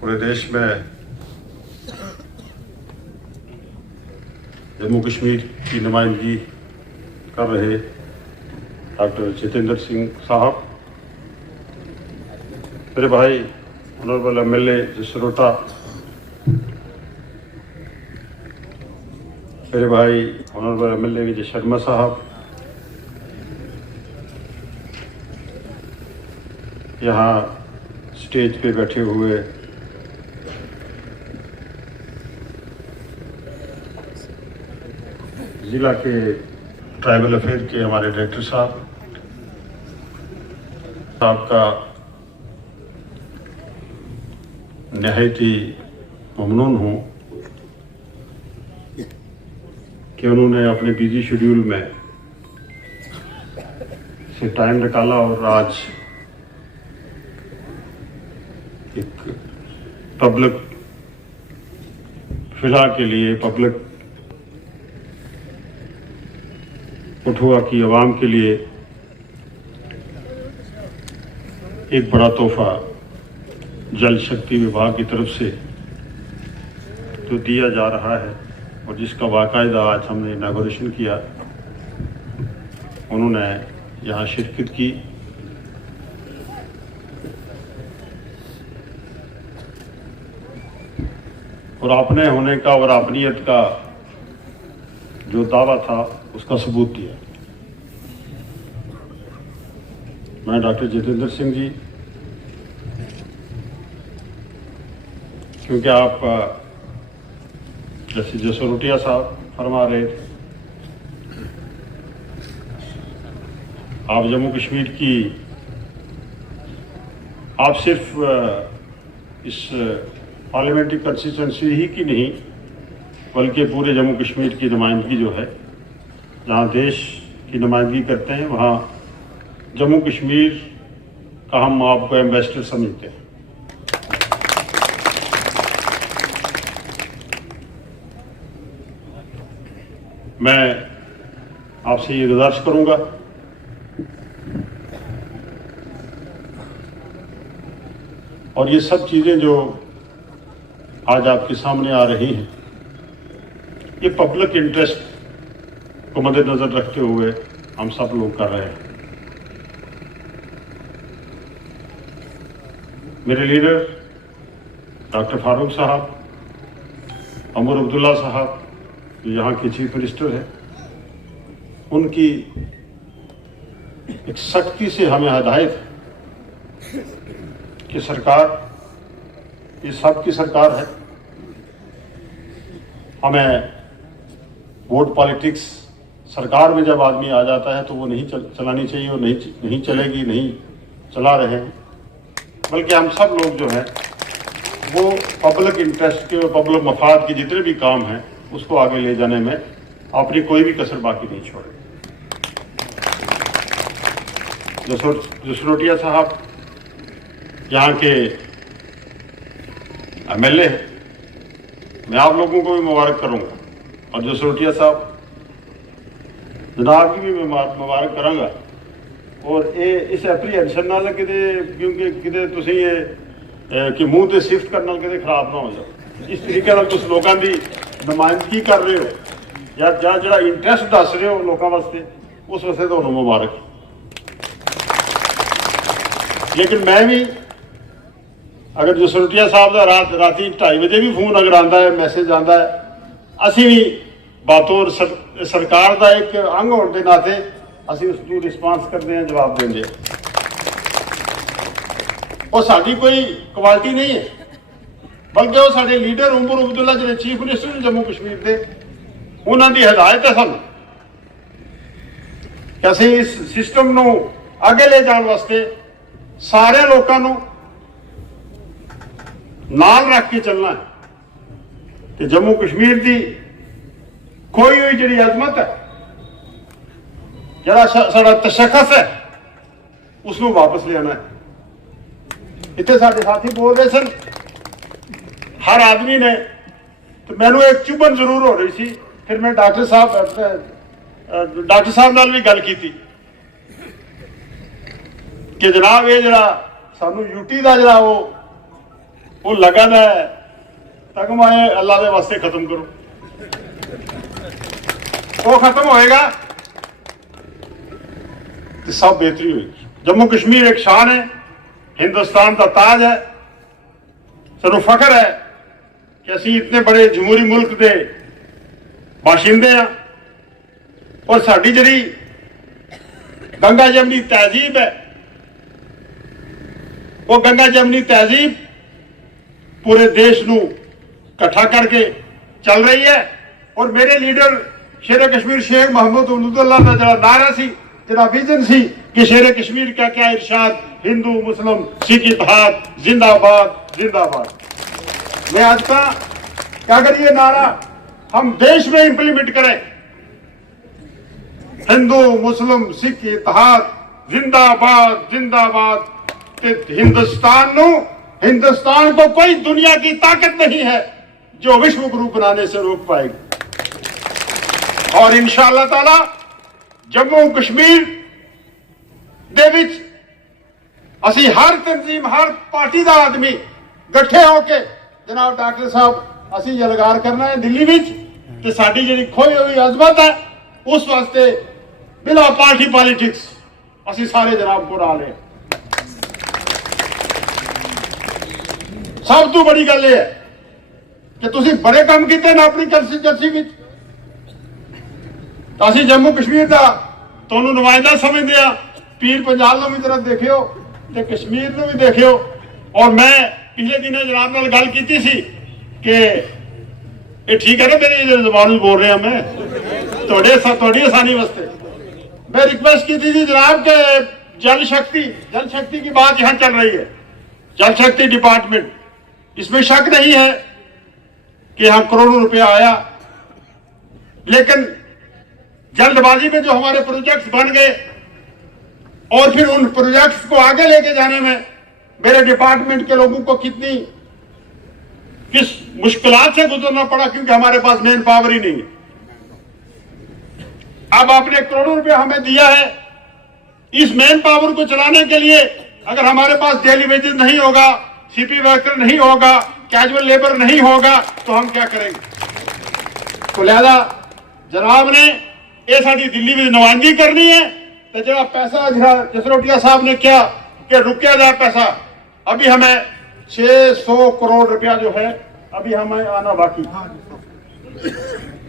पूरे देश में जम्मू कश्मीर की नुमाइंदगी कर रहे डॉक्टर जितेंद्र सिंह साहब, मेरे भाई ऑनरेबल MLA जसरोटा, मेरे भाई ऑनरेबल MLA विजय शर्मा साहब, यहाँ स्टेज पे बैठे हुए जिला के ट्राइबल अफेयर के हमारे डायरेक्टर साहब का नहायत ही ममनून हूँ कि उन्होंने अपने बिजी शेड्यूल में से टाइम निकाला और आज एक पब्लिक फिजा के लिए, पब्लिक कठुआ की आवाम के लिए एक बड़ा तोहफा जल शक्ति विभाग की तरफ से जो दिया जा रहा है और जिसका बाकायदा आज हमने इनॉग्रेशन किया, उन्होंने यहाँ शिरकत की। और अपने होने का और अपनीयत का जो दावा था उसका सबूत दिया। मैं डॉक्टर जितेंद्र सिंह जी, क्योंकि आप जैसे जसरोटिया साहब फरमा रहे थे, आप जम्मू कश्मीर की, आप सिर्फ इस पार्लियामेंट्री कंस्टिट्यूंसी ही की नहीं बल्कि पूरे जम्मू कश्मीर की नुमाइंदगी जो है, जहाँ देश की नुमाइंदगी करते हैं, वहाँ जम्मू कश्मीर का हम आपको एम्बेसडर समझते हैं। मैं आपसे ये गुजारिश करूंगा और ये सब चीज़ें जो आज आपके सामने आ रही हैं, ये पब्लिक इंटरेस्ट को मद्देनजर रखते हुए हम सब लोग कर रहे हैं। मेरे लीडर डॉक्टर फारूक साहब, अमर अब्दुल्ला साहब जो यहाँ के चीफ मिनिस्टर हैं, उनकी एक सख्ती से हमें हदायत है कि सरकार ये सबकी सरकार है, हमें वोट पॉलिटिक्स सरकार में जब आदमी आ जाता है तो वो नहीं चलानी चाहिए और नहीं चलेगी, नहीं चला रहे हैं, बल्कि हम सब लोग जो है वो पब्लिक इंटरेस्ट के और पब्लिक मफाद के जितने भी काम हैं उसको आगे ले जाने में अपनी कोई भी कसर बाकी नहीं छोड़े। जसरोटिया साहब यहाँ के MLA हैं, मैं आप लोगों को भी मुबारक करूँगा और जसरोटिया साहब जनाब की भी मुबारक करांगा। और ये इस एप्रीहेंशन नाल क्योंकि किते तुसीं ये कि मुँह ते सिफ्त करने किते खराब ना हो जाओ, इस तरीके नाल तुस लोगों की नुमाइंदगी कर रहे हो या जो इंटरेस्ट दस रहे हो लोगों वास्ते, उस वास्ते तुहानूं मुबारक। लेकिन मैं भी अगर जसरोटिया साहब का राती 2:30 बजे भी फोन अगर आता है, मैसेज आता है, असी भी बातों सरकार का एक अंग होने के नाते असी उसको रिस्पांस करते हैं, जवाब देंगे। और साड़ी कोई क्वालिटी नहीं है, बल्कि वो साढ़े लीडर उमर अब्दुल्ला जो चीफ मिनिस्टर जम्मू कश्मीर के, उन्होंने हिदायत है सन कि असी इस सिस्टम को आगे ले जाने वास्ते सारे लोगों को नाल रख के चलना है कि जम्मू कश्मीर की खोई हुई जी अजमत है, जरा साड़ा तशखस है, उसको वापस ले आना है। इतने साढ़े साथी बोल रहे सन, हर आदमी ने, तो मैनू एक चुभन जरूर हो रही थी। फिर मैं डॉक्टर साहब नाल भी गल की कि जनाब ये जरा सानू यूटी का जरा वो वो लगन है तगमा है अल्लाह के वास्ते खत्म करो, वो खत्म होएगा तो सब बेहतरी होगी। जम्मू कश्मीर एक शान है, हिंदुस्तान का ताज है। सानू फख्र है कि असी इतने बड़े जमहूरी मुल्क के बाशिंदे हैं और साडी जिहड़ी गंगा जमनी तहजीब है, वो गंगा जमनी तहजीब पूरे देश नू इकट्ठा करके चल रही है। और मेरे लीडर शेर कश्मीर शेख महमूद अब्दुल्ला का जरा नारा सी, जरा विजन सी कि शेर कश्मीर का क्या इरशाद, हिंदू मुस्लिम सिख इत्तेहाद जिंदाबाद जिंदाबाद। मैं आज का क्या अगर ये नारा हम देश में इंप्लीमेंट करें, हिंदू मुस्लिम सिख इत्तेहाद जिंदाबाद जिंदाबाद, तो हिंदुस्तान को कोई दुनिया की ताकत नहीं है जो विश्व गुरु बनाने से रोक पाएगी। और इंशाअल्लाह ताला जम्मू कश्मीर दे विच असी हर तंजीम हर पार्टी का आदमी इकट्ठे होके जनाब डॉक्टर साहब असी यलगार करना है दिल्ली विच, ते साडी जिहड़ी खोई हुई अजमत है उस वास्ते बिना पार्टी पॉलिटिक्स असी सारे जनाब को ला लें। सब तो बड़ी गल यह है कि तुसी बड़े काम किए ना अपनी कंस्टिट्यूएंसी विच, तो असी जम्मू कश्मीर का तुहानू नुमाइंदा समझते हैं। पीर पंजाब को भी जरा देखियो ते कश्मीर को भी देखियो। और मैं पिछले दिनों जनाब नाल गल की सी कि ये ठीक है ना, मेरी जबान बोल रहे हैं मैं थोड़ी आसानी वास्ते मैं रिक्वेस्ट की थी जनाब के जल शक्ति की बात यहाँ चल रही है, जल शक्ति डिपार्टमेंट, इसमें शक नहीं है कि यहाँ करोड़ों रुपया आया, लेकिन जल्दबाजी में जो हमारे प्रोजेक्ट्स बन गए और फिर उन प्रोजेक्ट्स को आगे लेके जाने में मेरे डिपार्टमेंट के लोगों को किस मुश्किलात से गुजरना पड़ा, क्योंकि हमारे पास मेन पावर ही नहीं है। अब आपने करोड़ों रुपया हमें दिया है, इस मेन पावर को चलाने के लिए अगर हमारे पास डेली वेजेस नहीं होगा, सीपी वर्कर नहीं होगा, कैजुअल लेबर नहीं होगा, तो हम क्या करेंगे। तो लिहाजा जनाब ने ये साड़ी दिल्ली में नुमाइंदगी करनी है, तो जरा पैसा जसरोटिया साहब ने क्या कि रुकिया जाए पैसा, अभी हमें 600 करोड़ रुपया जो है अभी हमें आना बाकी,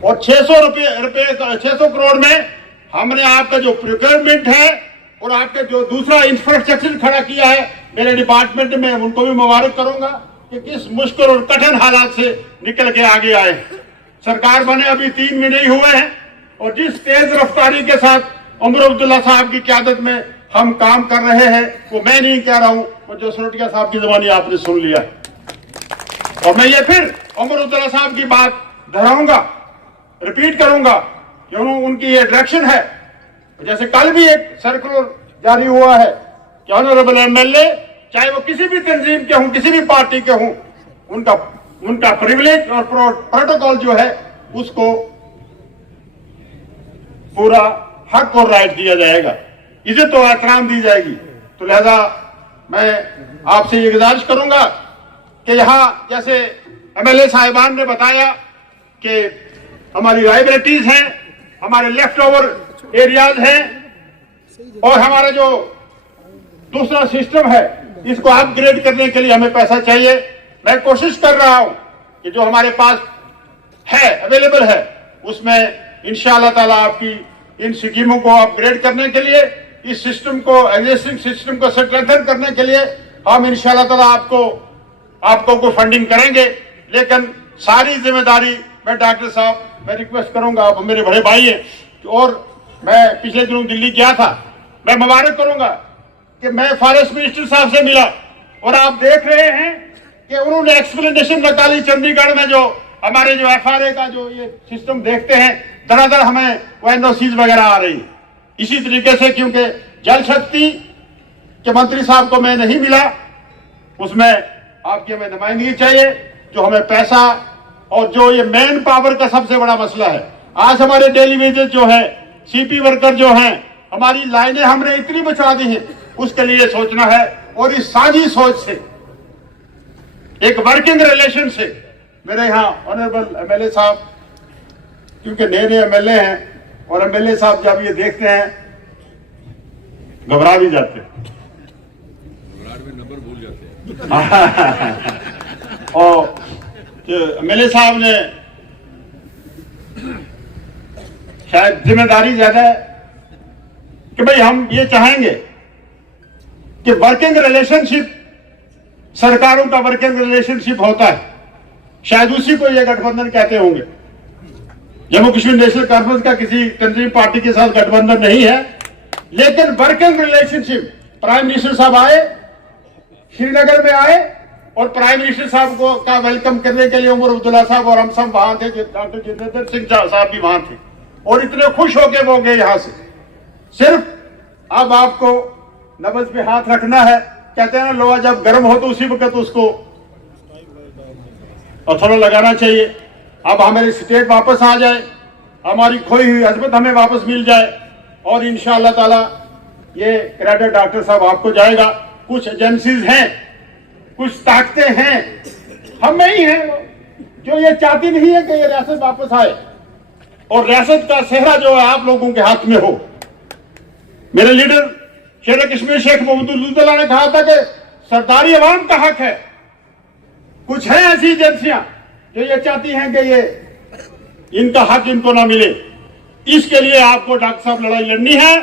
और 600 करोड़ में हमने आपका जो प्रोक्योरमेंट है और आपके जो दूसरा इंफ्रास्ट्रक्चर खड़ा किया है मेरे डिपार्टमेंट में, उनको भी मुबारक करूंगा कि किस मुश्किल और कठिन हालात से निकल के आगे आए। सरकार बने अभी 3 महीने ही हुए हैं और जिस तेज रफ्तारी के साथ उमर अब्दुल्ला साहब की क़यादत में हम काम कर रहे हैं, वो मैं नहीं कह रहा हूं, वो जसरोटिया साहब की ज़बानी आपने सुन लिया। और मैं ये फिर उमर अब्दुल्ला साहब की बात दोहराऊंगा, रिपीट करूंगा कि उनकी ये डायरेक्शन है। जैसे कल भी एक सर्कुलर जारी हुआ है कि ऑनरेबल एमएलए चाहे वो किसी भी तंजीम के हों, किसी भी पार्टी के हों, उनका प्रिविलेज और प्रोटोकॉल जो है उसको पूरा हक और राइट दिया जाएगा, इज्जत और एहतराम दी जाएगी। तो लिहाजा मैं आपसे ये गुजारिश करूंगा कि यहाँ जैसे एमएलए साहिबान ने बताया कि हमारी लाइब्रेरीज हैं, हमारे लेफ्ट ओवर एरियाज हैं, और हमारा जो दूसरा सिस्टम है इसको अपग्रेड करने के लिए हमें पैसा चाहिए। मैं कोशिश कर रहा हूं कि जो हमारे पास है अवेलेबल है उसमें इंशाअल्लाह ताला आपकी इन स्कीमों को अपग्रेड करने के लिए, इस सिस्टम को एग्जिस्टिंग सिस्टम को स्ट्रेंथन करने के लिए हम इंशाअल्लाह ताला आपको को फंडिंग करेंगे। लेकिन सारी जिम्मेदारी मैं डॉक्टर साहब मैं रिक्वेस्ट करूंगा, आप मेरे बड़े भाई हैं, और मैं पिछले दिनों दिल्ली गया था, मैं मुबारक करूंगा कि मैं फॉरेस्ट मिनिस्टर साहब से मिला और आप देख रहे हैं कि उन्होंने एक्सप्लेनेशन निकाली। चंडीगढ़ में जो हमारे जो एफआरए का जो ये सिस्टम देखते हैं, धड़ाधड़ हमें वो एनओसीज वगैरह आ रही। इसी तरीके से क्योंकि जल शक्ति के मंत्री साहब को मैं नहीं मिला, उसमें आपकी हमें नुमाइंदगी चाहिए, जो हमें पैसा और जो ये मैन पावर का सबसे बड़ा मसला है। आज हमारे डेली वेजेस जो है, सीपी वर्कर जो हैं, हमारी लाइनें हमने इतनी बचा दी हैं, उसके लिए सोचना है। और इस साझी सोच से एक वर्किंग रिलेशनशिप। मेरे यहाँ ऑनरेबल एमएलए साहब, क्योंकि नए नए एमएलए हैं, और एमएलए साहब जब ये देखते हैं घबरा भी जाते हैं, नंबर भूल जाते हैं। और एमएलए साहब ने शायद जिम्मेदारी ज्यादा है कि भाई हम ये चाहेंगे कि वर्किंग रिलेशनशिप, सरकारों का वर्किंग रिलेशनशिप होता है, शायद उसी को ये गठबंधन कहते होंगे। जम्मू कश्मीर नेशनल कॉन्फ्रेंस का किसी कंट्री पार्टी के साथ गठबंधन नहीं है, लेकिन वर्किंग रिलेशनशिप। प्राइम मिनिस्टर साहब आए, श्रीनगर में आए, और प्राइम मिनिस्टर साहब को का वेलकम करने के लिए उमर अब्दुल्ला साहब और हम सब वहां थे, डॉक्टर जितेंद्र सिंह साहब भी वहां थे, और इतने खुश होके वो गए यहां से। सिर्फ अब आपको नब्ज पे हाथ रखना है, कहते हैं ना लोहा जब गर्म हो तो उसी वक्त उसको और थोड़ा लगाना चाहिए। अब हमारी स्टेट वापस आ जाए, हमारी खोई हुई अजमत हमें वापस मिल जाए, और इंशाअल्लाह ताला ये क्रेडिट डॉक्टर साहब आपको जाएगा। कुछ एजेंसीज हैं, कुछ ताकतें हैं, हम में ही हैं जो ये चाहती नहीं है कि ये रियासत वापस आए, और रियासत का सेहरा जो है आप लोगों के हाथ में हो। मेरे लीडर शेर कश्मीर शेख मोहम्मद ने कहा था कि सरदारी अवाम का हक है। कुछ है ऐसी एजेंसियां जो ये चाहती हैं कि ये इनका हक इनको ना मिले। इसके लिए आपको डॉक्टर साहब लड़ाई लड़नी है,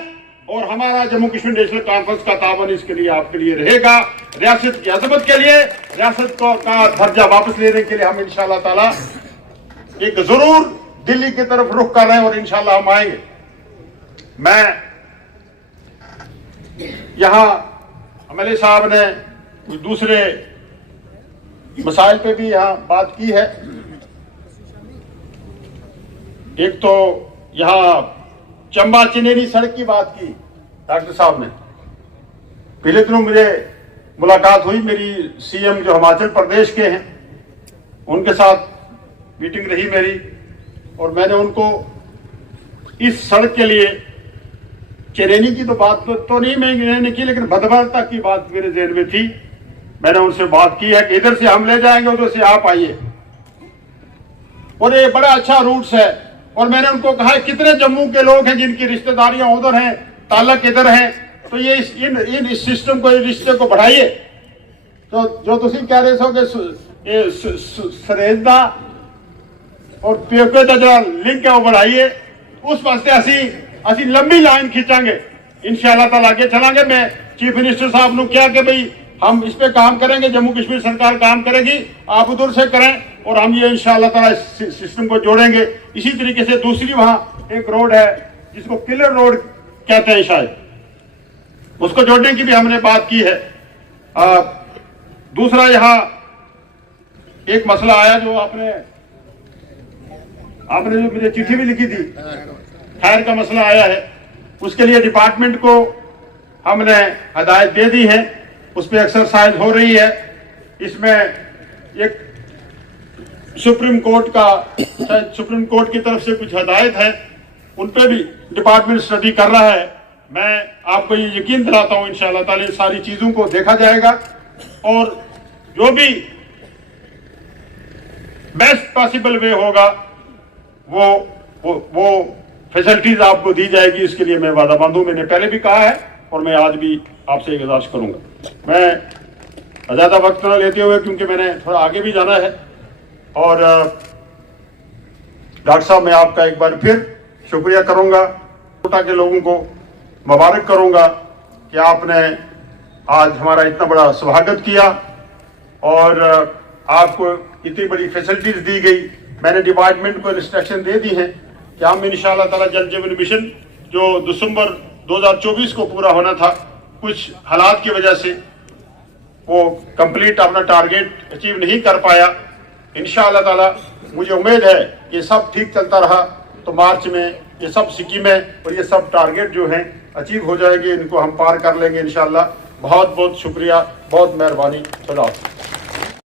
और हमारा जम्मू कश्मीर नेशनल कॉन्फ्रेंस का तावन इसके लिए आपके लिए रहेगा। रियासत की अजमत के लिए, रियासत को का दर्जा वापस लेने के लिए हम इंशाअल्लाह ताला एक जरूर दिल्ली की तरफ रुख कर रहे हैं, और इंशाअल्लाह हम आएंगे। मैं यहां एमएलए साहब ने कुछ दूसरे मसाइल पे भी यहां बात की है। एक तो यहां चंबा चिनेरी सड़क की बात की डॉक्टर साहब ने। पहले दिनों मुझे मुलाकात हुई, मेरी सीएम जो हिमाचल प्रदेश के हैं उनके साथ मीटिंग रही मेरी, और मैंने उनको इस सड़क के लिए चेरेनी की तो बात तो नहीं मैंने की, लेकिन भदभर तक की बात मेरे जहन में थी। मैंने उनसे बात की है कि इधर से हम ले जाएंगे, उधर से आप आइए, और ये बड़ा अच्छा रूट्स है। और मैंने उनको कहा है कितने जम्मू के लोग हैं जिनकी रिश्तेदारियां उधर हैं, ताल्लुक इधर हैं, तो ये इन सिस्टम को, रिश्ते को बढ़ाइए। तो जो तुम कह रहे हो कि सरेजदा और पेपे का जो लिंक है वो बढ़ाइए, उस वास्ते असी लंबी लाइन खींचांगे इंशाअल्लाह ताला, आगे चलांगे। मैं चीफ मिनिस्टर साहब ने क्या कि भाई हम इस पे काम करेंगे, जम्मू कश्मीर सरकार काम करेगी, आप उधर से करें, और हम ये इंशाअल्लाह ताला इस सिस्टम को जोड़ेंगे। इसी तरीके से दूसरी वहां एक रोड है जिसको किलर रोड कहते हैं शायद, उसको जोड़ने की भी हमने बात की है। दूसरा यहाँ एक मसला आया जो आपने जो मुझे चिट्ठी भी लिखी थी, खैर का मसला आया है, उसके लिए डिपार्टमेंट को हमने हदायत दे दी है, उस पर एक्सरसाइज हो रही है। इसमें एक सुप्रीम कोर्ट की तरफ से कुछ हदायत है, उन पे भी डिपार्टमेंट स्टडी कर रहा है। मैं आपको ये यकीन दिलाता हूं इंशाअल्लाह ताला सारी चीजों को देखा जाएगा, और जो भी बेस्ट पॉसिबल वे होगा वो फैसिलिटीज आपको दी जाएगी। इसके लिए मैं वादाबंद हूं, मैंने पहले भी कहा है और मैं आज भी आपसे गुजारिश करूंगा। मैं ज्यादा वक्त न लेते हुए, क्योंकि मैंने थोड़ा आगे भी जाना है, और डॉक्टर साहब मैं आपका एक बार फिर शुक्रिया करूंगा, कोटा के लोगों को मुबारक करूंगा कि आपने आज हमारा इतना बड़ा स्वागत किया, और आपको इतनी बड़ी फैसिलिटीज दी गई। मैंने डिपार्टमेंट को इंस्ट्रक्शन दे दी है कि हम इंशाअल्लाह ताला जल जीवन मिशन जो दिसंबर 2024 को पूरा होना था, कुछ हालात की वजह से वो कंप्लीट अपना टारगेट अचीव नहीं कर पाया। इंशाअल्लाह ताला मुझे उम्मीद है कि सब ठीक चलता रहा तो मार्च में ये सब स्कीमें और ये सब टारगेट जो हैं अचीव हो जाएंगे, इनको हम पार कर लेंगे इंशाअल्लाह। बहुत बहुत शुक्रिया, बहुत मेहरबानी, खुदा हाफ़िज़।